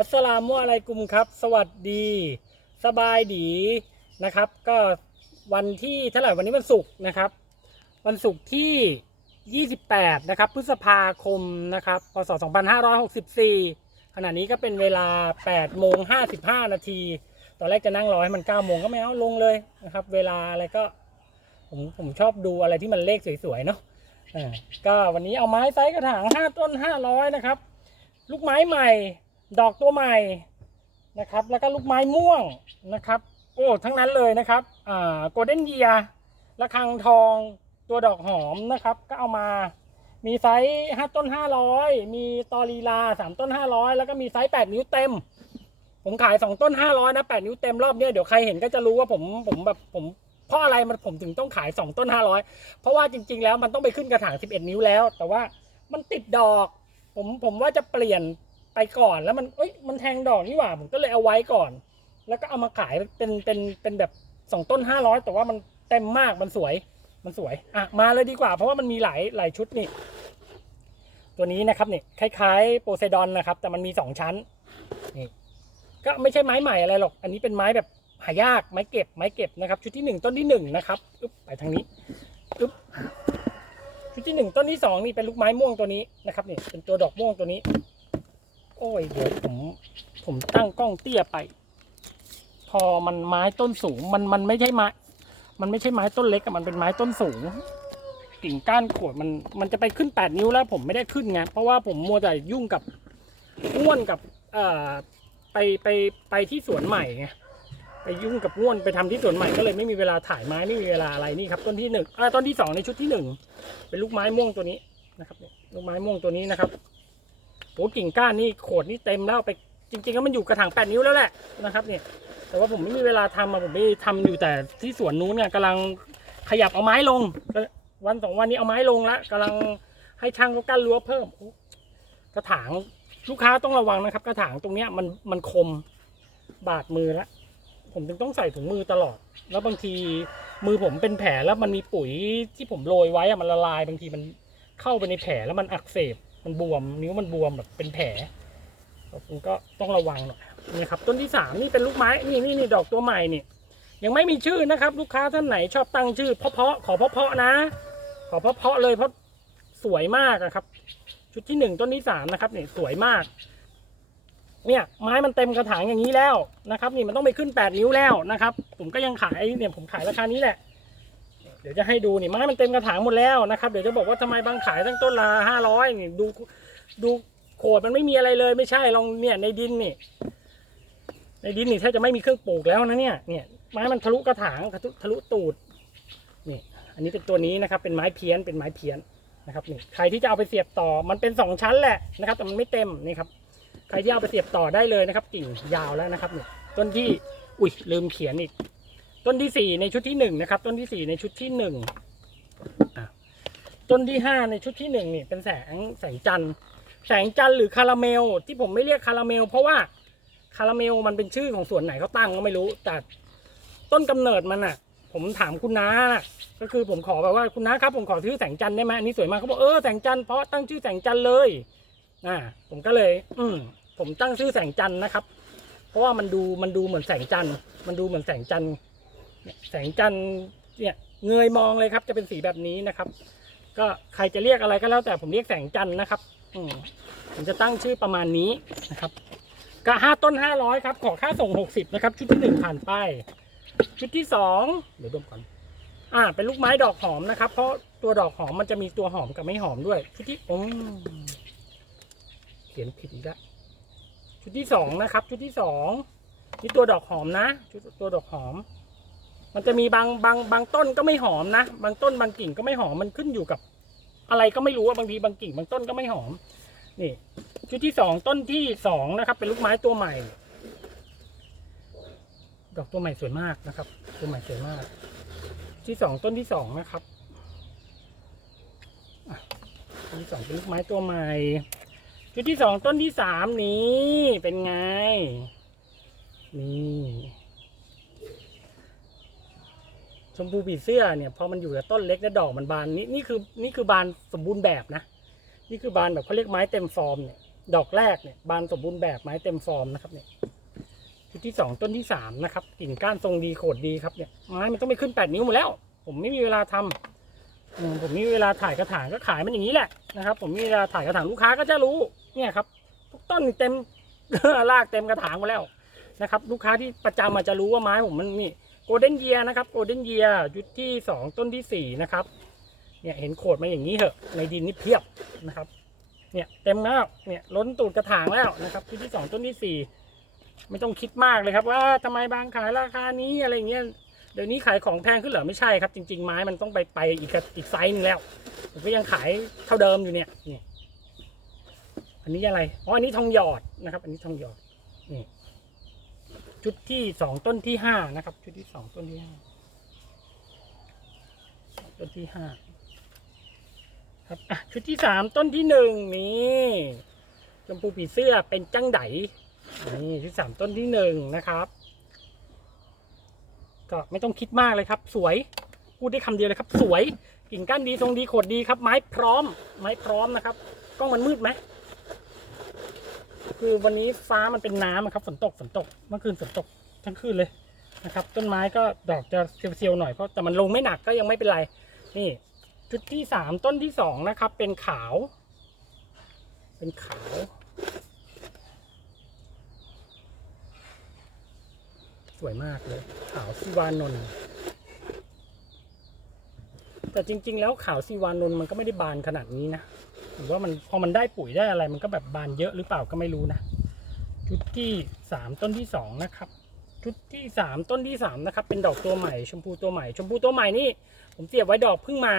อัสสลามุอะลัยกุมครับ สวัสดี สบายดีนะครับ ก็วันที่เท่าไหร่วันนี้วันศุกร์นะครับ วันศุกร์ที่ 28 นะครับ พฤษภาคมนะครับ พศ 2564 ขณะนี้ก็เป็นเวลา8โมง55 นาที ตอนแรกจะนั่งรอให้มัน9โมงก็ไม่เอาลงเลยนะครับ เวลาอะไรก็ ผมผมชอบดูอะไรที่มันเลขสวยๆเนาะก็วันนี้เอาไม้ไซส์กระถาง 5 ต้น 500 นะครับ ลูกไม้ใหม่ ดอกตัวใหม่นะครับ แล้วก็ลูกไม้ม่วงนะครับ โอ้ทั้งนั้นเลยนะครับอ่าโกลเด้นเยียระฆังทองตัวดอกหอมนะครับ ก็เอามา มีไซส์5ต้น500มีตอรีลา3ต้น500แล้วก็มีไซส์8นิ้วเต็ม ผมขาย2ต้น500นะ8นิ้วเต็มรอบเนี้ยเดี๋ยวใครเห็นก็จะรู้ว่าผมผมแบบผมเพราะอะไรมันผมถึงต้องขาย2ต้น500เพราะว่าจริง ๆ แล้วมันต้องไปขึ้นกระถาง11นิ้วแล้ว แต่ว่ามันติดดอก ผมผมว่าจะเปลี่ยน ก่อนแล้วมันเอ้ยมันแทงดอกนี่หว่าผมก็เลยเอาไว้ก่อน แล้วก็เอามาขายเป็นเป็นเป็นแบบสองต้นห้าร้อยแต่ว่ามันเต็มมากมันสวยมันสวยอะมาเลยดีกว่า เพราะว่ามันมีหลายหลายชุดนี่ ตัวนี้นะครับนี่คล้ายๆโปไซดอนนะครับ แต่มันมีสองชั้นนี่ก็ไม่ใช่ไม้ใหม่อะไรหรอก อันนี้เป็นไม้แบบหายากไม้เก็บไม้เก็บนะครับ ชุดที่หนึ่งต้นที่หนึ่งนะครับอึ๊บไปทางนี้อึ๊บชุดที่หนึ่งต้นที่สองนี่เป็นลูกไม้ม่วงตัวนี้นะครับนี่เป็นตัวดอกม่วงตัวนี้ โอ้ยเดี๋ยวผมผมตั้งกล้องเตี้ยไป พอมันไม้ต้นสูงมันมันไม่ใช่ไม้ มันไม่ใช่ไม้ต้นเล็กอะมันเป็นไม้ต้นสูง กิ่งก้านขวดมันมันจะไปขึ้นแปดนิ้วแล้วผมไม่ได้ขึ้นไงเพราะว่าผมมัวแต่ยุ่งกับง่วนกับเอ่อไปไปไปที่สวนใหม่ไงไปยุ่งกับง่วนไปทำที่สวนใหม่ก็เลยไม่มีเวลาถ่ายไม้ไม่มีเวลาอะไรนี่ครับต้นที่หนึ่งอ่าต้นที่สองในชุดที่หนึ่งเป็นลูกไม้ม่วงตัวนี้นะครับลูกไม้ม่วงตัวนี้นะครับ อ้กิ่งก้านนี่โขดนี่เต็มแล้วไปจริงๆแล้วมันอยู่กระถางแปดนิ้วแล้วแหละนะครับเนี่ยแต่ว่าผมไม่มีเวลาทำอะผมไปทำอยู่แต่ที่สวนนู้นเนี่ยกำลังขยับเอาไม้ลง วันสองวันนี้เอาไม้ลงแล้วกำลังให้ช่างเขากั้นรั้วเพิ่มกระถางลูกค้าต้องระวังนะครับ กระถางตรงเนี้ยมันมันคมบาดมือล้วผมถึงต้องใส่ถุงมือตลอด แล้วบางทีมือผมเป็นแผลแล้วมันมีปุ๋ยที่ผมโรยไว้อะมันละลายบางทีมันเข้าไปในแผลแล้วมันอักเสบ มันบวม นิ้วมันบวมแบบเป็นแผลผมก็ต้องระวังหน่อยนี่ครับ ต้นที่สามนี่เป็นลูกไม้นี่นี่นี่ดอกตัวใหม่นี่ยังไม่มีชื่อนะครับ ลูกค้าท่านไหนชอบตั้งชื่อ เพาะๆขอเพาะๆนะ ขอเพาะๆเลยเพราะสวยมากอะครับ ชุดที่หนึ่งต้นที่สามนะครับนี่สวยมาก เนี่ยไม้มันเต็มกระถางอย่างนี้แล้วนะครับ นี่มันต้องไปขึ้นแปดนิ้วแล้วนะครับ ผมก็ยังขายเนี่ยผมขายราคานี้แหละ เดี๋ยวจะให้ดูนี่ไม้มันเต็มกระถางหมดแล้วนะครับเดี๋ยวจะบอกว่าทำไมบางขายตั้งต้นละห้าร้อยนี่ดูดูโขดมันไม่มีอะไรเลยไม่ใช่ลองเนี่ยในดินนี่ ในดินนี่แทบจะไม่มีเครื่องปลูกแล้วนะเนี่ยเนี่ยไม้มันทะลุกระถางทะลุทะลุตูดนี่ อันนี้เป็นตัวนี้นะครับเป็นไม้เพี้ยนเป็นไม้เพี้ยนนะครับนี่ใครที่จะเอาไปเสียบต่อมันเป็นสองชั้นแหละนะครับ แต่มันไม่เต็มนี่ครับใครที่เอาไปเสียบต่อได้เลยนะครับกิ่งยาวแล้วนะครับนี่ต้นที่ อุ้ยลืมเขียนอีก ต้นที่สี่ในชุดที่หนึ่งนะครับ ต้นที่สี่ในชุดที่หนึ่งต้นที่ห้าในชุดที่หนึ่งนี่เป็นแสงแสงจันทร์แสงจันทร์หรือคาราเมล ที่ผมไม่เรียกคาราเมล เพราะว่าคาราเมลมันเป็นชื่อของส่วนไหนเขาตั้งก็ไม่รู้ แต่ต้นกำเนิดมันอะ ผมถามคุณน้านะก็คือผมขอแบบว่าคุณน้าครับผมขอชื่อแสงจันทร์ได้ไหมอันนี้สวยมากเขาบอกเออแสงจันทร์เพราะตั้งชื่อแสงจันทร์เลยอ่าผมก็เลย อืมผมตั้งชื่อแสงจันทร์นะครับ เพราะว่ามันดูมันดูเหมือนแสงจันทร์มันดูเหมือนแสงจันทร์ แสงจันทร์เนี่ยเงยมองเลยครับ จะเป็นสีแบบนี้นะครับ ก็ใครจะเรียกอะไรก็แล้วแต่ผมเรียกแสงจันทร์นะครับอืมผมจะตั้งชื่อประมาณนี้นะครับก็ห้าต้นห้าร้อยครับ ขอค่าส่งหกสิบนะครับ ชุดที่หนึ่งผ่านไป ชุดที่สองเดี๋ยวดมก่อนอ่า เป็นลูกไม้ดอกหอมนะครับ เพราะตัวดอกหอมมันจะมีตัวหอมกับไม่หอมด้วย ชุดที่โอืมเขียนผิดอีกแล้วชุดที่สองนะครับ ชุดที่สองนี่ตัวดอกหอมนะ ชุดตัวดอกหอม มันจะมีบางบางบางต้นก็ไม่หอมนะ บางต้นบางกิ่งก็ไม่หอม มันขึ้นอยู่กับ อะไรก็ไม่รู้ว่าบางทีบางกิ่ง บางต้นก็ไม่หอม นี่ ชุดที่สองต้นที่สองนะครับ เป็นลูกไม้ตัวใหม่ ดอกตัวใหม่สวยมากนะครับ ตัวใหม่สวยมาก ที่สองต้นที่สองนะครับต้นที่สองเป็นลูกไม้ตัวใหม่ ชุดที่สองต้นที่สามนี้เป็นไง นี่ ช มพูผีเสื้อเนี่ยพอมันอยู่กับต้นเล็กแล้วดอกมันบานนี่นี่คือนี่คือบานสมบูรณ์แบบนะ นี่คือบานแบบเขาเรียกไม้เต็มฟอร์มเนี่ยดอกแรกเนี่ยบานสมบูรณ์แบบไม้เต็มฟอร์มนะครับเนี่ยชุดที่สองต้นที่สามนะครับกิ่งก้านทรงดีโขดดีครับเนี่ยไม้มันต้องไปขึ้นแปดนิ้วหมดแล้ว ผมไม่มีเวลาทำอืมผมมีเวลาถ่ายกระถางก็ขายมันอย่างนี้แหละนะครับ ผมมีเวลาถ่ายกระถางลูกค้าก็จะรู้เนี่ยครับทุกต้นเต็มลากเต็มกระถางหมดแล้วนะครับ ลูกค้าที่ประจำอาจจะรู้ว่าไม้ผมมันนี่ ลเด้นเยียนะครับโกลเด้นเยียชุดที่สองต้นที่สี่นะครับ เนี่ยเห็นโขดมาอย่างนี้เหอะ ในดินนี่เพียบนะครับ เนี่ยเต็มแล้วเนี่ยล้นตูดกระถางแล้วนะครับที่ที่สองต้นที่สี่ไม่ต้องคิดมากเลยครับว่าทำไมบางขายราคานี้อะไรเงี้ย เดี๋ยวนี้ขายของแพงขึ้นเหรอไม่ใช่ครับ จริง ๆ ไม้มันต้องไปไปอีกอีกไซส์นึงแล้วผมก็ยังขายเท่าเดิมอยู่เนี่ยนี่อันนี้อะไร อ๋อ อันนี้ทองหยอดนะครับ อันนี้ทองหยอดนี่ ชุดที่สองต้นที่ห้านะครับ ชุดที่สองต้นที่ห้าต้นที่ห้าครับอะชุดที่สามต้นที่หนึ่งนี่ชมพูผีเสื้อเป็นจังไดนี่ชุดสามต้นที่หนึ่งนะครับ ก็ไม่ต้องคิดมากเลยครับ สวยพูดได้คำเดียวเลยครับ สวยกิ่งก้านดีทรงดีโขดดีครับ ไม้พร้อม ไม้พร้อมนะครับกล้องมันมืดไหม คือวันนี้ฟ้ามันเป็นน้ำอะครับฝนตกฝนตกเมื่อคืนฝนตกทั้งคืนเลยนะครับ ต้นไม้ก็ดอกจะเซียวๆหน่อยเพราะแต่มันลงไม่หนักก็ยังไม่เป็นไร นี่ ชุดที่สามต้นที่สองนะครับ เป็นขาว เป็นขาว สวยมากเลย ขาวสิวานนท์แต่จริง ๆ แล้วขาวสิวานนท์มันก็ไม่ได้บานขนาดนี้นะ หรือว่ามันพอมันได้ปุ๋ยได้อะไร มันก็แบบบานเยอะหรือเปล่าก็ไม่รู้นะ ชุดที่สามต้นที่สองนะครับ ชุดที่สามต้นที่สามนะครับ เป็นดอกตัวใหม่ชมพูตัวใหม่ ชมพูตัวใหม่นี่ ผมเสียบไว้ดอกเพิ่งมา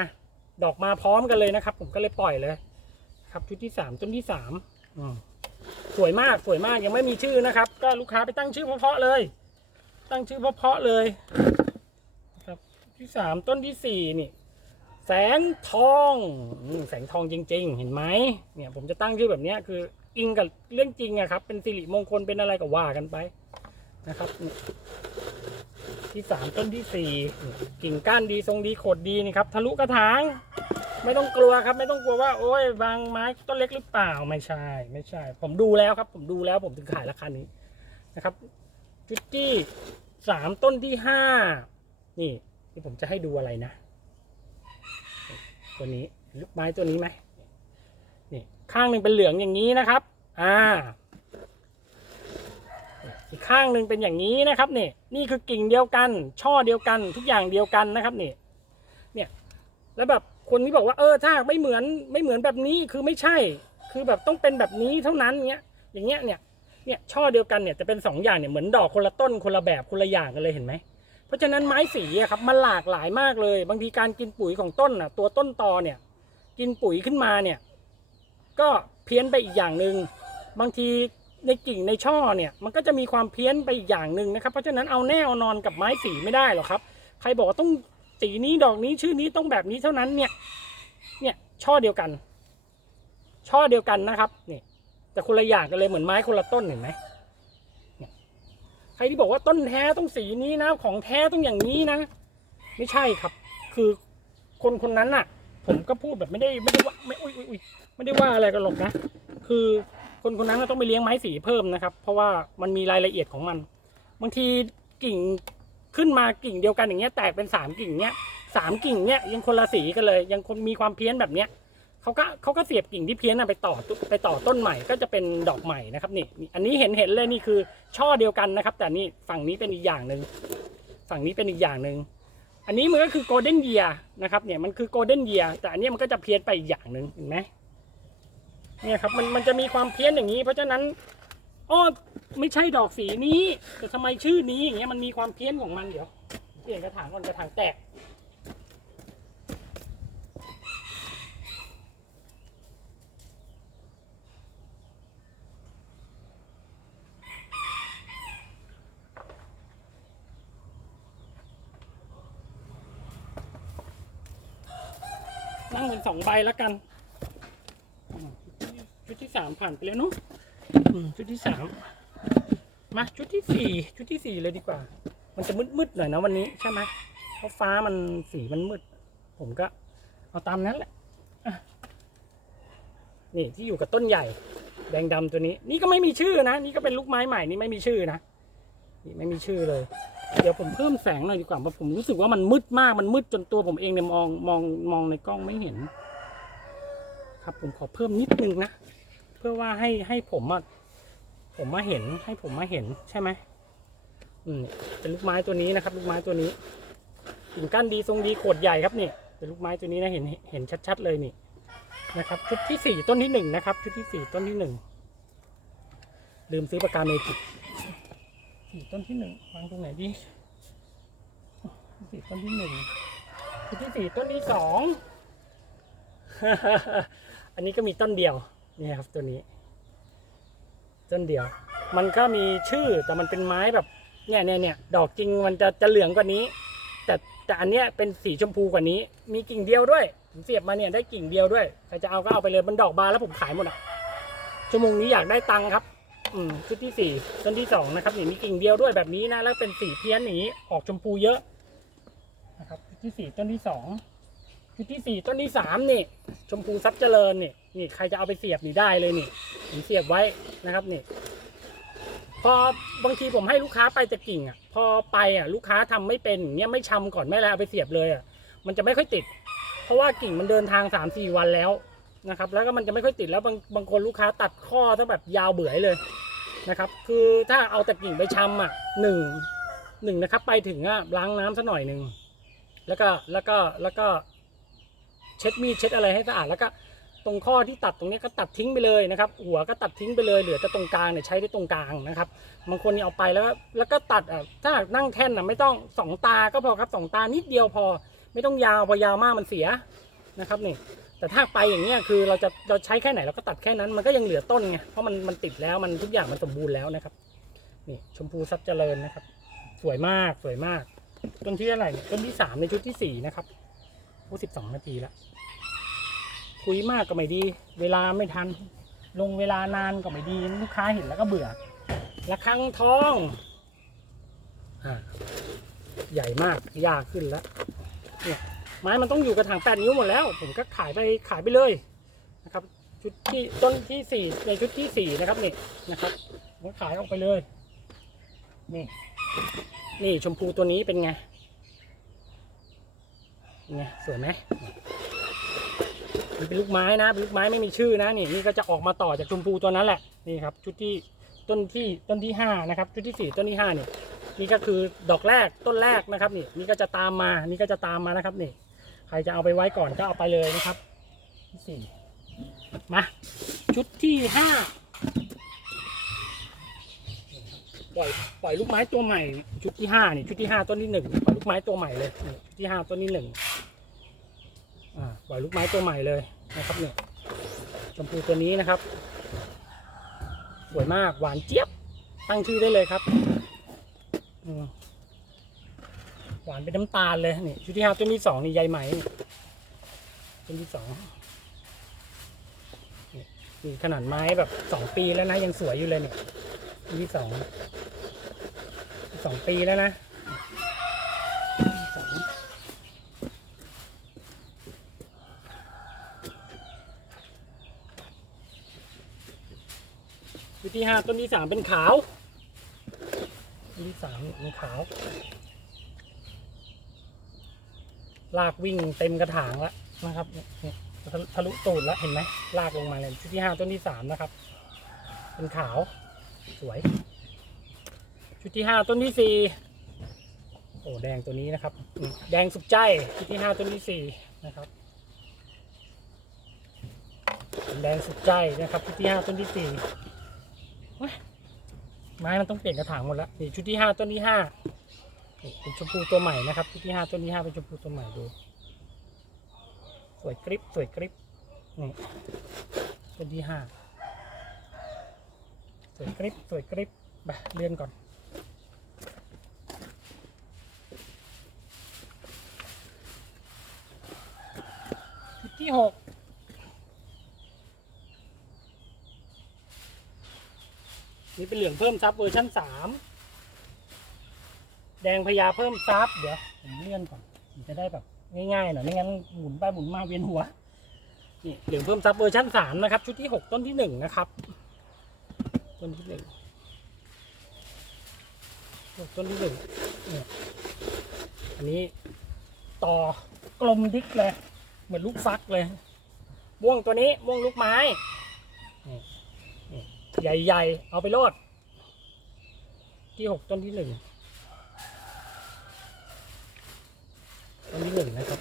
ดอกมาพร้อมกันเลยนะครับ ผมก็เลยปล่อยเลย ครับชุดที่สามต้นที่สามอืมสวยมากสวยมากยังไม่มีชื่อนะครับ ก็ลูกค้าไปตั้งชื่อเพาะๆเลย ตั้งชื่อเพาะๆเลย ครับที่สามต้นที่สี่นี่ แสงทองแสงทองจริง ๆ เห็นไหมเนี่ยผมจะตั้งชื่อแบบนี้คืออิงกับเรื่องจริงอะครับ เป็นสิริมงคลเป็นอะไรก็ว่ากันไปนะครับ ที่สามต้นที่สี่กิ่งก้านดีทรงดีขดดีนี่ครับทะลุกระถาง ไม่ต้องกลัวครับ ไม่ต้องกลัวว่า โอ้ยบางไม้ต้นเล็กหรือเปล่าไม่ใช่ ไม่ใช่ ผมดูแล้วครับ ผมดูแล้วผมถึงขายราคานี้นะครับ จุดที่สามต้นที่ห้านี่ที่ผมจะให้ดูอะไรนะ ตัวนี้ลูกไม้ตัวนี้ไหมนี่ข้างหนึ่งเป็นเหลืองอย่างนี้นะครับ อ่า อีกข้างหนึ่งเป็นอย่างนี้นะครับนี่นี่คือกิ่งเดียวกัน ช่อเดียวกันทุกอย่างเดียวกันนะครับนี่เนี่ยแล้วแบบคนที่บอกว่าเออถ้าไม่เหมือนไม่เหมือนแบบนี้คือไม่ใช่ คือแบบต้องเป็นแบบนี้เท่านั้นเงี้ยอย่างเงี้ยเนี่ยเนี่ยช่อเดียวกันเนี่ยจะเป็นสองอย่างเนี่ยเหมือนดอกคนละต้นคนละแบบคนละอย่างกันเลยเห็นไหม เพราะฉะนั้นไม้สีครับมันหลากหลายมากเลย บางทีการกินปุ๋ยของต้นอะตัวต้นตอเนี่ย กินปุ๋ยขึ้นมาเนี่ย ก็เพี้ยนไปอีกอย่างหนึ่งบางทีในกิ่งในช่อเนี่ยมันก็จะมีความเพี้ยนไปอีกอย่างหนึ่งนะครับ เพราะฉะนั้นเอาแน่เอานอนกับไม้สีไม่ได้หรอกครับ ใครบอกว่าต้องสีนี้ดอกนี้ชื่อนี้ต้องแบบนี้เท่านั้นเนี่ยเนี่ยช่อเดียวกัน ช่อเดียวกันนะครับนี่แต่คนละอย่างกันเลยเหมือนไม้คนละต้นเห็นไหม รที่บอกว่าต้นแท้ต้องสีนี้นะ ของแท้ต้องอย่างนี้นะ ไม่ใช่ครับ คือคนคนนั้นน่ะ ผมก็พูดแบบไม่ได้ไม่ได้ว่าไม่อุ้ยอุ้ยอุ้ยไม่ได้ว่าอะไรกันหรอกนะ คือคนคนนั้นก็ต้องไปเลี้ยงไม้สีเพิ่มนะครับ เพราะว่ามันมีรายละเอียดของมัน บางทีกิ่งขึ้นมากิ่งเดียวกันอย่างเงี้ยแตกเป็นสามกิ่งเนี้ยสามกิ่งเนี้ยยังคนละสีกันเลย ยังคนมีความเพี้ยนแบบเนี้ย เขาก็เขาก็เสียบกิ่งที่เพี้ยนไปต่อไปต่อต้นใหม่ก็จะเป็นดอกใหม่นะครับนี่อันนี้เห็นเห็นเลยนี่คือช่อเดียวกันนะครับ แต่นี่ฝั่งนี้เป็นอีกอย่างหนึ่งฝั่งนี้เป็นอีกอย่างหนึ่งอันนี้มันก็คือโกลเด้นเยียนะครับเนี่ยมันคือโกลเด้นเยียแต่อันนี้มันก็จะเพี้ยนไปอีกอย่างหนึ่งเห็นไหมเนี่ยครับมันมันจะมีความเพี้ยนอย่างนี้ เพราะฉะนั้นอ้อไม่ใช่ดอกสีนี้ แต่ทำไมชื่อนี้อย่างเงี้ยมันมีความเพี้ยนของมันเดี๋ยวเปลี่ยนกระถางก่อนกระถางแตก งเป็นสองใบแล้วกันอืมชุดที่สามผ่านไปแล้วเนาะอืมชุดที่สามมาชุดที่สี่ชุดที่สี่เลยดีกว่า มันจะมืดๆหน่อยนะวันนี้ใช่ไหมเพราะฟ้ามันสีมันมืด ผมก็เอาตามนั้นแหละอะนี่ที่อยู่กับต้นใหญ่ แดงดำตัวนี้ นี่ก็ไม่มีชื่อนะ นี่ก็เป็นลูกไม้ใหม่นี่ไม่มีชื่อนะนี่ไม่มีชื่อเลย เดี๋ยวผมเพิ่มแสงหน่อยดีกว่าเพราะผมรู้สึกว่ามันมืดมากมันมืดจนตัวผมเองเนี่ยมองมองมองในกล้องไม่เห็น ครับผมขอเพิ่มนิดนึงนะเพื่อว่าให้ให้ผมอะผมมาเห็นให้ผมมาเห็นใช่ไหมอืมเป็นลูกไม้ตัวนี้นะครับ ลูกไม้ตัวนี้กิ่งก้านดีทรงดีโขดใหญ่ครับนี่เป็นลูกไม้ตัวนี้นะเห็นเห็นชัด ๆ เลยนี่นะครับชุดที่สี่ต้นที่หนึ่งนะครับชุดที่สี่ต้นที่หนึ่งลืมซื้อปากกาเมจิก สี่ต้นที่หนึ่งวางตรงไหนดีสี่ต้นที่หนึ่งชุดที่สี่ต้นที่สองอันนี้ก็มีต้นเดียวนี่ครับตัวนี้ ต้นเดียว มันก็มีชื่อแต่มันเป็นไม้แบบเนี่ยเนี่ยเนี่ยดอกจริงมันจะจะเหลืองกว่านี้ แต่แต่อันเนี้ยเป็นสีชมพูกว่านี้ มีกิ่งเดียวด้วยผมเสียบมาเนี่ยได้กิ่งเดียวด้วยใครจะเอาก็เอาไปเลยมันดอกบานแล้วผมขายหมดอะชั่วโมงนี้อยากได้ตังค์ครับ อืมชุดที่สี่ต้นที่สองนะครับนี่มีกิ่งเดียวด้วยแบบนี้นะแล้วเป็นสีเพี้ยนอย่างนี้ออกชมพูเยอะนะครับชุดที่สี่ต้นที่สองชุดที่สี่ต้นที่สามนี่ ชมพูซับเจริญนี่นี่ใครจะเอาไปเสียบนี่ได้เลยนี่ผมเสียบไว้นะครับนี่พอบางทีผมให้ลูกค้าไปแต่กิ่งอะ พอไปอะลูกค้าทำไม่เป็นอย่างเงี้ยไม่ชำก่อนไม่อะไรเอาไปเสียบเลยอะมันจะไม่ค่อยติด เพราะว่ากิ่งมันเดินทางสามสี่วันแล้วนะครับ แล้วก็มันจะไม่ค่อยติดแล้วบางบางคนลูกค้าตัดข้อถ้าแบบยาวเบื่อเลย นะครับ คือถ้าเอาแต่กิ่งไปชำอะหนึ่งหนึ่งนะครับ ไปถึงอะล้างน้ำสักหน่อยหนึ่งแล้วก็แล้วก็แล้วก็ เช็ดมีดเช็ดอะไรให้สะอาดแล้วก็ตรงข้อที่ตัดตรงนี้ก็ตัดทิ้งไปเลยนะครับ หัวก็ตัดทิ้งไปเลยเหลือแต่ตรงกลางเนี่ยใช้ได้ตรงกลางนะครับบางคนนี่เอาไปแล้วก็แล้วก็ตัดอะถ้านั่งแท่นอะไม่ต้องสองตาก็พอครับสองตานิดเดียวพอ ไม่ต้องยาวพอยาวมากมันเสียนะครับนี่ แต่ถ้าไปอย่างเงี้ยคือเราจะเราใช้แค่ไหนเราก็ตัดแค่นั้นมันก็ยังเหลือต้นไงเพราะมันมันติดแล้วมันทุกอย่างมันสมบูรณ์แล้วนะครับ นี่ชมพูซับเจริญนะครับ สวยมากสวยมาก ต้นที่อะไรเนี่ยต้นที่สามในชุดที่สี่นะครับโอ้สิบสองนาทีแล้วคุยมากก็ไม่ดี เวลาไม่ทัน ลงเวลานานก็ไม่ดีลูกค้าเห็นแล้วก็เบื่อระฆังทองอ่าใหญ่มากยากขึ้นแล้วเนี่ย ไม้มันต้องอยู่กระถางแปดนิ้วหมดแล้ว ผมก็ขายไปขายไปเลยนะครับ ชุดที่ต้นที่สี่ในชุดที่สี่นะครับนี่นะครับผมขายออกไปเลย นี่ นี่ชมพูตัวนี้เป็นไงเป็นไงสวยไหมเป็นลูกไม้นะเป็นลูกไม้ไม่มีชื่อนะนี่นี่ก็จะออกมาต่อจากชมพูตัวนั้นแหละนี่ครับ ชุดที่ต้นที่ต้นที่ห้านะครับ ชุดที่สี่ต้นที่ห้านี่นี่ก็คือดอกแรกต้นแรกนะครับ นี่นี่ก็จะตามมา นี่ก็จะตามมานะครับนี่ ใครจะเอาไปไว้ก่อนก็เอาไปเลยนะครับที่สี่มาชุดที่ห้าปล่อยปล่อยลูกไม้ตัวใหม่ ชุดที่ห้านี่ชุดที่ห้าต้นที่หนึ่งปล่อยลูกไม้ตัวใหม่เลยชุดที่ห้าต้นที่หนึ่งปล่อยลูกไม้ตัวใหม่เลยนะครับเนี่ยชมพูตัวนี้นะครับ สวยมากหวานเจี๊ยบตั้งชื่อได้เลยครับอืมห วานเป็นน้ำตาลเลยนี่ชุดที่ห้าต้นที่สองนี่ใยไหมต้นที่สองนี่ขนาดไม้แบบสองปีแล้วนะ ยังสวยอยู่เลยเนี่ยต้นที่สองสองปีแล้วนะสองชุดที่ห้าต้นที่สามเป็นขาวต้นที่สามเป็นขาว ลากวิ่งเต็มกระถางแล้วนะครับทะลุตูดแล้วเห็นไหมลากลงมาเลยชุดที่ห้าต้นที่สามนะครับ เป็นขาวสวย ชุดที่ห้าต้นที่สี่โอ้แดงตัวนี้นะครับ แดงสุดใจชุดที่ห้าต้นที่สี่นะครับแดงสุดใจนะครับชุดที่ห้าต้นที่สี่ไม้มันต้องเปลี่ยนกระถางหมดแล้วนี่ชุดที่ห้าต้นที่ห้า เป็นชมพูตัวใหม่นะครับชุดที่ห้าต้นที่ห้าเป็นชมพูตัวใหม่ดู สวยกริบสวยกริบนี่ต้นที่ห้าสวยกริบสวยกริบไปเลื่อนก่อน ชุดที่หกนี่เป็นเหลืองเพิ่มซับเวอร์ชันสาม แดงพญาเพิ่มซับเดี๋ยวผมเลื่อนก่อนมันจะได้แบบง่ายๆหน่อยไม่งั้นหมุนไปหมุนมาเวียนหัวนี่เหลืองเพิ่มซับเวอร์ชันสามนะครับ ชุดที่หกต้นที่หนึ่งนะครับ ต้นที่หนึ่งต้นที่หนึ่งเนี่ยอันนี้ต่อกลมดิกเลย เหมือนลูกฟักเลยม่วงตัวนี้ม่วงลูกไม้ใหญ่ๆ เอาไปโลด ที่หกต้นที่หนึ่ง ต้นที่หนึ่งนะครับ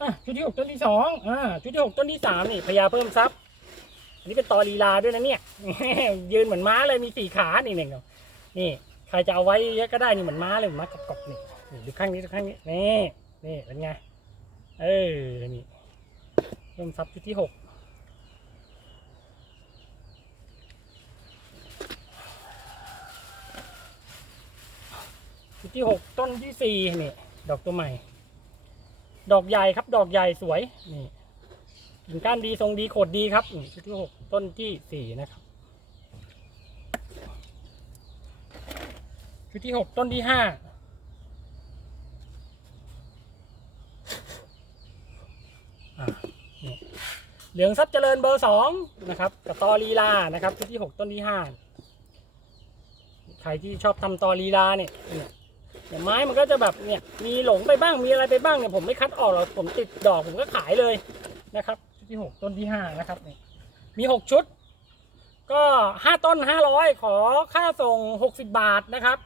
อะชุดที่หกต้นที่สองอ่าชุดที่หกต้นที่สามนี่พญาเพิ่มทรัพย์อันนี้เป็นตอลีลาด้วยนะเนี่ย ยืนเหมือนม้าเลยมีสี่ขานี่หนึ่งนี่ใครจะเอาไว้เยอะก็ได้นี่เหมือนม้าเลยเหมือนม้ากรอบๆนี่นี่ดูข้างนี้ดูข้างนี้นี่นี่เป็นไงเออนี่เพิ่มทรัพย์ชุดที่หก ที่หกต้นที่สี่นี่ดอกตัวใหม่ ดอกใหญ่ครับ ดอกใหญ่สวยนี่กิ่งก้านดีทรงดีโขดดีครับนี่ชุดที่หกต้นที่สี่นะครับ ชุดที่หกต้นที่ห้าเหลืองทรัพย์เจริญเบอร์สองนะครับกับตอลีลานะครับชุดที่หกต้นที่ห้าใครที่ชอบทำตอลีลาเนี่ย เนี่ไม้มันก็จะแบบเนี่ยมีหลงไปบ้างมีอะไรไปบ้างเนี่ยผมไม่คัดออกหรอกผมติดดอกผมก็ขายเลยนะครับชุดที่หกต้นที่ห้านะครับนี่มีหกชุด ก็ห้าต้นห้าร้อยขอค่าส่งหกสิบบาทนะครับ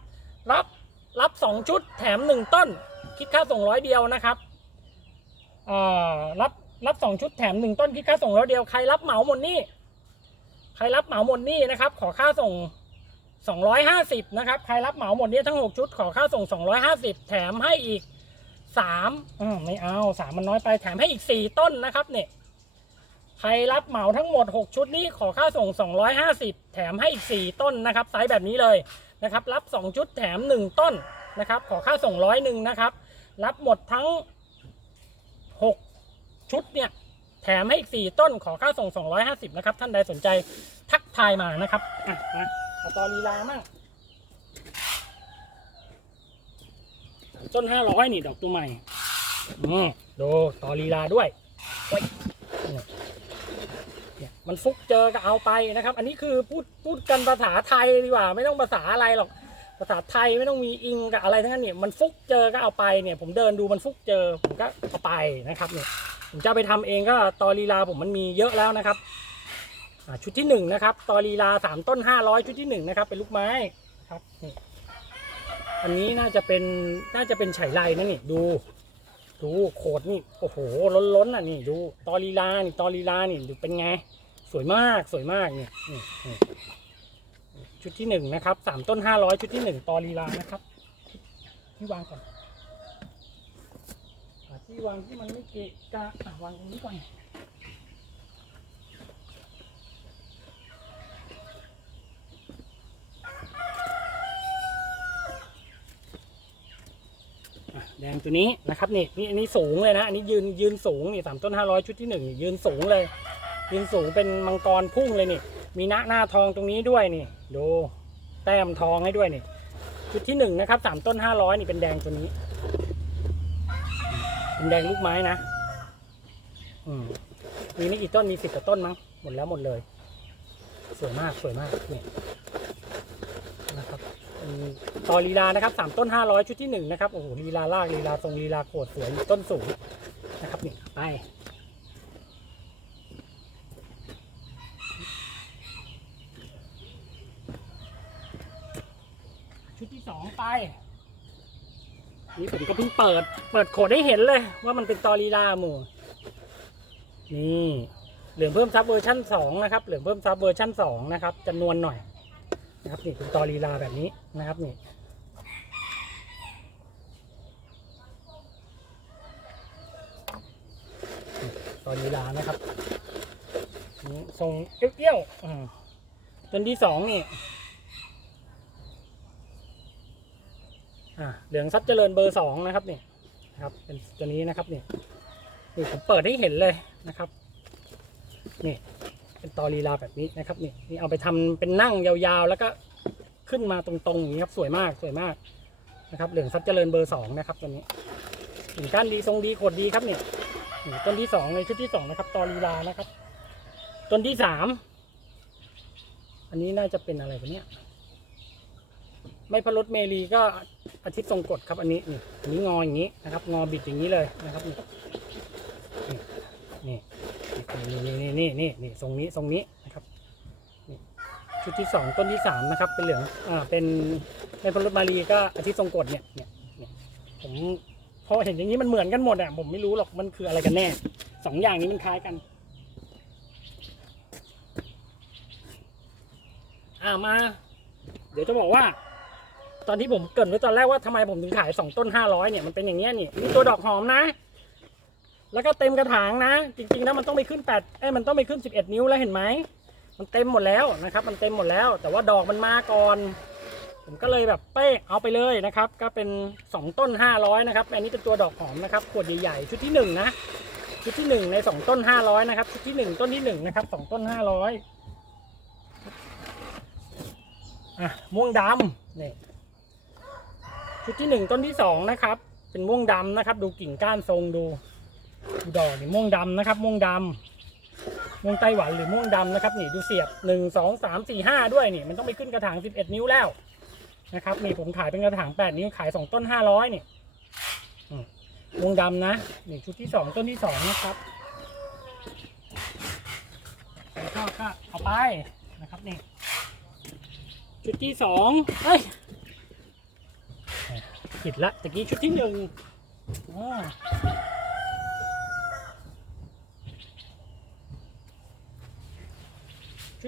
รับรับสองชุดแถมหนึ่งต้น คิดค่าส่งร้อยเดียวนะครับอ่อรับรับสองชุดแถมหนึ่งต้นคิดค่าส่งร้อยเดียวใครรับเหมาหมดนี่ใครรับเหมาหมดนี่นะครับ ขอค่าส่ง สองร้อยห้าสิบนะครับ ใครรับเหมาหมดนี่ทั้งหกชุดขอค่าส่งสองร้อยห้าสิบแถมให้อีกสามอืมไม่เอาสามมันน้อยไปแถมให้อีกสี่ต้นนะครับเนี่ยใครรับเหมาทั้งหมด 6 ชุดนี้ขอค่าส่ง 250 แถมให้อีก 4 ต้นนะครับไซส์แบบนี้เลยนะครับ รับ 2 ชุดแถม 1 ต้นนะครับ ขอค่าส่งร้อยหนึ่งนะครับ รับหมดทั้ง 6 ชุดเนี่ยแถมให้อีก 4 ต้นขอค่าส่ง 250 นะครับ ท่านใดสนใจทักทายมานะครับอะ เอาตอลีลามั่งต้น500นี่ดอกตัวใหม่ อืมดูตอลีลาด้วยโอ้ยเนี่ยมันฟุกเจอก็เอาไปนะครับ อันนี้คือพูดพูดกันภาษาไทยดีกว่า ไม่ต้องภาษาอะไรหรอก ภาษาไทยไม่ต้องมีอิงกับอะไรทั้งนั้นเนี่ยมันฟุกเจอก็เอาไปเนี่ย ผมเดินดูมันฟุกเจอผมก็เอาไปนะครับเนี่ยผมจะไปทำเองก็ตอลีลาผมมันมีเยอะแล้วนะครับ ชุดที่หนึ่งนะครับตอลีลาสามต้นห้าร้อยชุดที่หนึ่งนะครับเป็นลูกไม้ครับนี่อันนี้น่าจะเป็นน่าจะเป็นไฉไลนะนี่ดู ดูโขดนี่โอ้โหล้นล้นอะนี่ดูตอลีลานี่ตอลีลานี่ดูเป็นไง สวยมากสวยมากเนี่ยนี่ชุดที่หนึ่งนะครับสามต้นห้าร้อยชุดที่หนึ่งตอลีลานะครับที่วางก่อนที่วางที่มันไม่เกะกะวางตรงนี้ก่อน แดงตัวนี้นะครับนี่นี่อันนี้สูงเลยนะ อันนี้ยืนยืนสูงนี่สามต้นห้าร้อยชุดที่หนึ่งยืนสูงเลย ยืนสูงเป็นมังกรพุ่งเลยนี่ มีหน้าหน้าทองตรงนี้ด้วยนี่ ดูแต้มทองให้ด้วยนี่ ชุดที่หนึ่งนะครับสามต้นห้าร้อยนี่เป็นแดงตัวนี้เป็นแดงลูกไม้นะอืมมีไม่กี่ต้นมีสิบกว่าต้นมั้งหมดแล้วหมดเลย สวยมากสวยมากนี่ ต่อลีลานะครับสามต้นห้าร้อยชุดที่หนึ่งนะครับโอ้โหลีลาลากลีลาทรงลีลาโขดสวยต้นสูงนะครับนี่ไปชุดที่สองไปนี่ผมก็เพิ่งเปิด เปิดโขดให้เห็นเลยว่ามันเป็นตอรีลาหมู่นี่เหลืองเพิ่มซับเวอร์ชั่นสองนะครับเหลืองเพิ่มซับเวอร์ชั่นสองนะครับจำนวนหน่อย นะครับนี่เป็นตอรีลาแบบนี้นะครับนี่ตอรีลานะครับนี่ทรงเอี้ยวๆต้นที่สองนี่เหลืองซับเจริญเบอร์สองนะครับนี่นะครับเป็นตัวนี้นะครับนี่นี่ผมเปิดให้เห็นเลยนะครับนี่ เป็นตอรีลาแบบนี้นะครับนี่นี่เอาไปทำเป็นนั่งยาวๆ แล้วก็ขึ้นมาตรงๆอย่างนี้ครับสวยมากสวยมากนะครับเหลืองซับเจริญเบอร์สองนะครับตัวนี้ถึงก้านดีทรงดีขดดีครับเนี่ยต้นที่สองในชุดที่สองนะครับ ตอรีลานะครับต้นที่สามอันนี้น่าจะเป็นอะไรวเนี่ยไม่พลดเมลีก็อาทิตย์ทรงกฎครับอันนี้นี่อันนี้งออย่างนี้นะครับ งอบิดอย่างนี้เลยนะครับนี่นี่ นี่นี่นี่นี่นี่ทรงนี้ทรงนี้นะครับชุดที่สองต้นที่สามนะครับ เป็นเหลืองอ่าเป็นไม่พลดมาลีก็อาทิตย์ทรงกฎเนี่ยเนี่ยเนี่ยผมพอเห็นอย่างนี้มันเหมือนกันหมดอะผมไม่รู้หรอกมันคืออะไรกันแน่สองอย่างนี้มันคล้ายกันอ่ามา เดี๋ยวจะบอกว่า ตอนที่ผมเกรินไว้ตอนแรกว่าทำไมผมถึงขายสองต้นห้าร้อยเนี่ยมันเป็นอย่างเงี้ยนี่นี่ตัวดอกหอมนะ แล้วก็เต็มกระถางนะ จริงๆแล้วมันต้องไปขึ้นแปดเอ้ยมันต้องไปขึ้นสิบเอ็ดนิ้วแล้วเห็นไหมมันเต็มหมดแล้วนะครับ มันเต็มหมดแล้ว แต่ว่าดอกมันมาก่อน ผมก็เลยแบบเป๊ะเอาไปเลยนะครับ ก็เป็นสองต้นห้าร้อยนะครับ อันนี้เป็นตัวดอกหอมนะครับขวดใหญ่ๆ ชุดที่หนึ่งนะ ชุดที่หนึ่งในสองต้นห้าร้อยนะครับ ชุดที่หนึ่งต้นที่หนึ่งนะครับสองต้นห้าร้อยอะม่วงดำเนี่ยชุดที่หนึ่งต้นที่สองนะครับ เป็นม่วงดำนะครับ ดูกิ่งก้านทรงดู ดูดอกนี่ม่วงดำนะครับม่วงดำม่วงไต้หวันหรือม่วงดำนะครับนี่ดูเสียบหนึ่งสองสามสี่ห้าด้วยนี่มันต้องไปขึ้นกระถางสิบเอ็ดนิ้วแล้วนะครับนี่ผมขายเป็นกระถางแปดนิ้วขายสองต้นห้าร้อยนี่ม่วงดำนะนี่ชุดที่สองต้นที่สองนะครับแล้วก็ก็เอาไปนะครับนี่ชุดที่สองเอ้ยผิดละตะกี้ชุดที่หนึ่งอ่า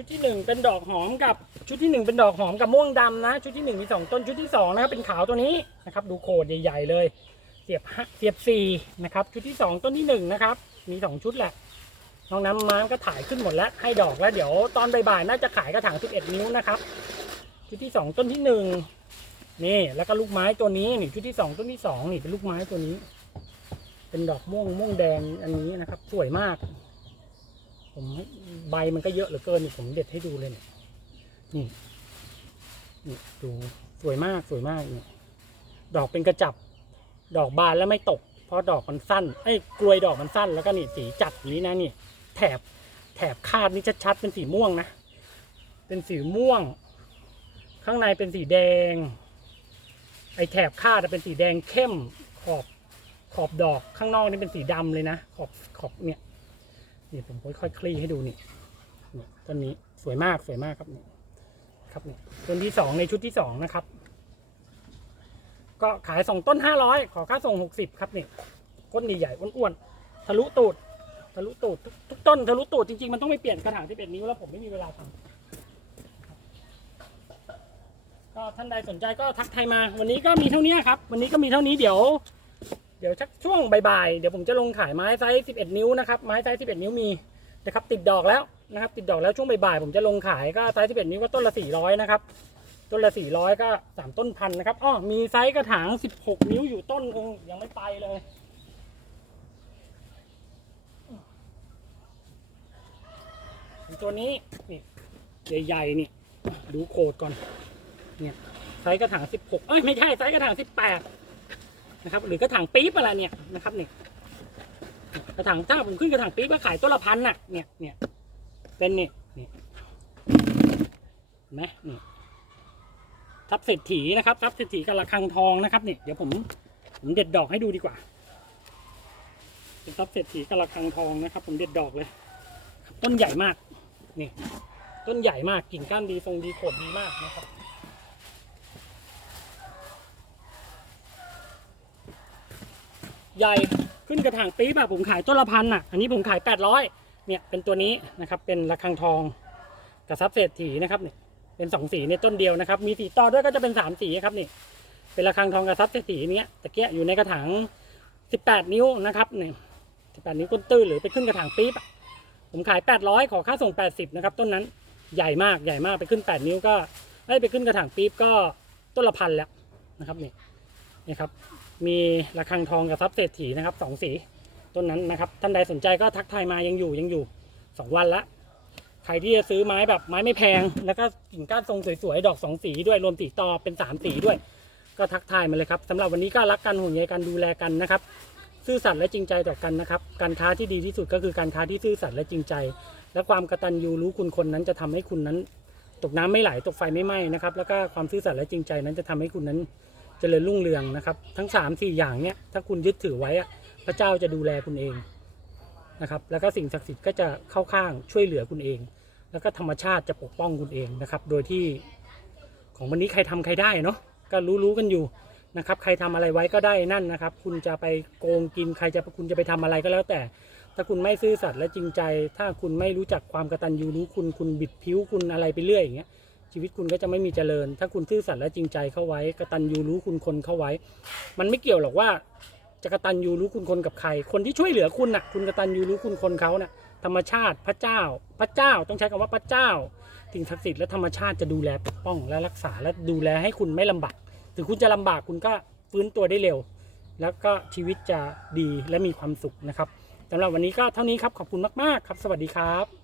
ชุดที่หนึ่งเป็นดอกหอมกับชุดที่หนึ่งเป็นดอกหอมกับม่วงดำนะ ชุดที่หนึ่งมีสองต้นชุดที่สองนะครับเป็นขาวตัวนี้นะครับ ดูโคดใหญ่ๆเลย เสียบห้าเสียบสี่นะครับ ชุดที่สองต้นที่หนึ่งนะครับ มีสองชุดแหละน้องน้ำม้ามก็ถ่ายขึ้นหมดแล้วให้ดอกแล้วเดี๋ยวตอนบ่ายๆน่าจะขายกระถาง11นิ้วนะครับชุดที่สองต้นที่หนึ่งนี่แล้วก็ลูกไม้ตัวนี้นี่ชุดที่สองต้นที่สองนี่เป็นลูกไม้ตัวนี้ เป็นดอกม่วงม่วงแดงอันนี้นะครับ สวยมาก ผมใบมันก็เยอะเหลือเกินผมเด็ดให้ดูเลยเนี่ยนี่นี่ดูสวยมากสวยมากเนี่ดอกเป็นกระจับ ดอกบานแล้วไม่ตก เพราะดอกมันสั้นไอ้กลวยดอกมันสั้นแล้วก็นี่สีจัดอย่างนี้นะนี่แถบแถบคาดนี่ชัดๆเป็นสีม่วงนะเป็นสีม่วง ข้างในเป็นสีแดง ไอแถบคาดอะเป็นสีแดงเข้มขอบขอบดอกข้างนอกนี่เป็นสีดำเลยนะ ขอบขอบเนี่ย นี่ผมค่อยๆคลี่ให้ดูนี่นี่ต้นนี้สวยมากสวยมากครับนี่ครับนี่ต้นที่สองในชุดที่สองนะครับ ก็ขายสองต้นห้าร้อยขอค่าส่งหกสิบครับนี่ก้นใหญ่ๆอ้วนๆทะลุตูดทะลุตูดทุกทุกต้นทะลุตูดจริงๆมันต้องไปเปลี่ยนกระถางที่เป็นนิ้วแล้วผมไม่มีเวลาทำก็ท่านใดสนใจก็ทักไทยมา วันนี้ก็มีเท่านี้ครับ วันนี้ก็มีเท่านี้เดี๋ยว เดี๋ยวชักช่วงบ่ายๆเดี๋ยวผมจะลงขายไม้ไซส์11 นิ้วนะครับไม้ไซส์11 นิ้วมีนะครับติดดอกแล้วนะครับติดดอกแล้วช่วงบ่ายๆผมจะลงขายก็ไซส์11 นิ้วก็ต้นละ 400 นะครับต้นละ 400 ก็สามต้นพันนะครับอ้อมีไซส์กระถาง 16 นิ้วอยู่ต้นนึงยังไม่ไปเลยตัวนี้นี่ใหญ่ๆนี่ดูโคดก่อนเนี่ยไซส์กระถาง 16 เอ้ยไม่ใช่ไซส์กระถาง 18 นะครับ หรือกระถางปี๊บอะไรเนี่ยนะครับเนี่ยกระถางถ้าผมขึ้นกระถางปี๊บก็ขายต้นละพันน่ะเนี่ยเนี่ยเป็นเนี่ยเนี่ยเห็นไหมนี่ทับเศรษฐีนะครับทับเศรษฐีกับระฆังทองนะครับเนี่ยเดี๋ยวผมผมเด็ดดอกให้ดูดีกว่าเป็นทับเศรษฐีกับระฆังทองนะครับ ผมเด็ดดอกเลย ต้นใหญ่มากนี่ต้นใหญ่มากกิ่งก้านดีทรงดีโขดดีมากนะครับ ใหญ่ขึ้นกระถางปี๊บอะผมขายต้นละพันอะอันนี้ผมขายแปดร้อยเนี่ยเป็นตัวนี้นะครับเป็นระฆังทองกระซับเศรษฐีนะครับเนี่ยเป็นสองสีในต้นเดียวนะครับ มีสีต่อด้วยก็จะเป็นสามสีครับนี่เป็นระฆังทองกระซับเศรษฐีเนี้ยตะเกียอยู่ในกระถางสิบแปดนิ้วนะครับเนี่ยสิบแปดนิ้วก้นตื้นหรือไปขึ้นกระถางปี๊บอะผมขายแปดร้อยขอค่าส่งแปดสิบนะครับ ต้นนั้นใหญ่มากใหญ่มากไปขึ้นแปดนิ้วก็ได้ยไปขึ้นกระถางปี๊บก็ต้นละพันแล้วนะครับนี่นี่ครับ มีระฆังทองกับทรัพย์เศรษฐีนะครับสองสีต้นนั้นนะครับท่านใดสนใจก็ทักทายมายังอยู่ยังอยู่สองวันละใครที่จะซื้อไม้แบบไม้ไม่แพง แล้วก็กิ่งก้านทรงสวยๆดอกสองสีด้วยรวมสีตอเป็นสามสีด้วย ก็ทักทายมาเลยครับสำหรับวันนี้ก็รักกันห่วงใยกันดูแลกันนะครับ ซื่อสัตย์และจริงใจต่อกันนะครับการค้าที่ดีที่สุดก็คือการค้าที่ซื่อสัตย์และจริงใจ และความกตัญญูรู้คุณคนนั้นจะทำให้คุณนั้น ตกน้ำไม่ไหลตกไฟไม่ไหม้นะครับแล้วก็ความซื่อสัตย์และจริงใจนั้นจะทำให้คุณนั้น เจริญรุ่งเรืองนะครับ ทั้ง3ามสี่อย่างเนี้ยถ้าคุณยึดถือไว้อะพระเจ้าจะดูแลคุณเองนะครับแล้วก็สิ่งศักดิ์สิทธิ์ก็จะเข้าข้างช่วยเหลือคุณเอง แล้วก็ธรรมชาติจะปกป้องคุณเองนะครับ โดยที่ของวันนี้ใครทำใครได้เนาะก็รู้ๆกันอยู่นะครับ ใครทำอะไรไว้ก็ได้นั่นนะครับ คุณจะไปโกงกินใครจะคุณจะไปทำอะไรก็แล้วแต่ ถ้าคุณไม่ซื่อสัตย์และจริงใจ ถ้าคุณไม่รู้จักความกตัญญูรู้คุณคุณบิดผิวคุณอะไรไปเรื่อยอย่างเงี้ย ชีวิตคุณก็จะไม่มีเจริญ ถ้าคุณซื่อสัตย์และจริงใจเข้าไว้กตัญญูรู้คุณคนเข้าไว้ มันไม่เกี่ยวหรอกว่าจะกตัญญูรู้คุณคนกับใคร คนที่ช่วยเหลือคุณน่ะ คุณกตัญญูรู้คุณคนเขาน่ะ ธรรมชาติพระเจ้า พระเจ้าต้องใช้คำว่าพระเจ้าสิ่งศักดิ์สิทธิ์และธรรมชาติจะดูแลปกป้องและรักษาและดูแลให้คุณไม่ลำบากถึงคุณจะลำบากคุณก็ฟื้นตัวได้เร็ว แล้วก็ชีวิตจะดีและมีความสุขนะครับสำหรับวันนี้ก็เท่านี้ครับขอบคุณมากๆครับ สวัสดีครับ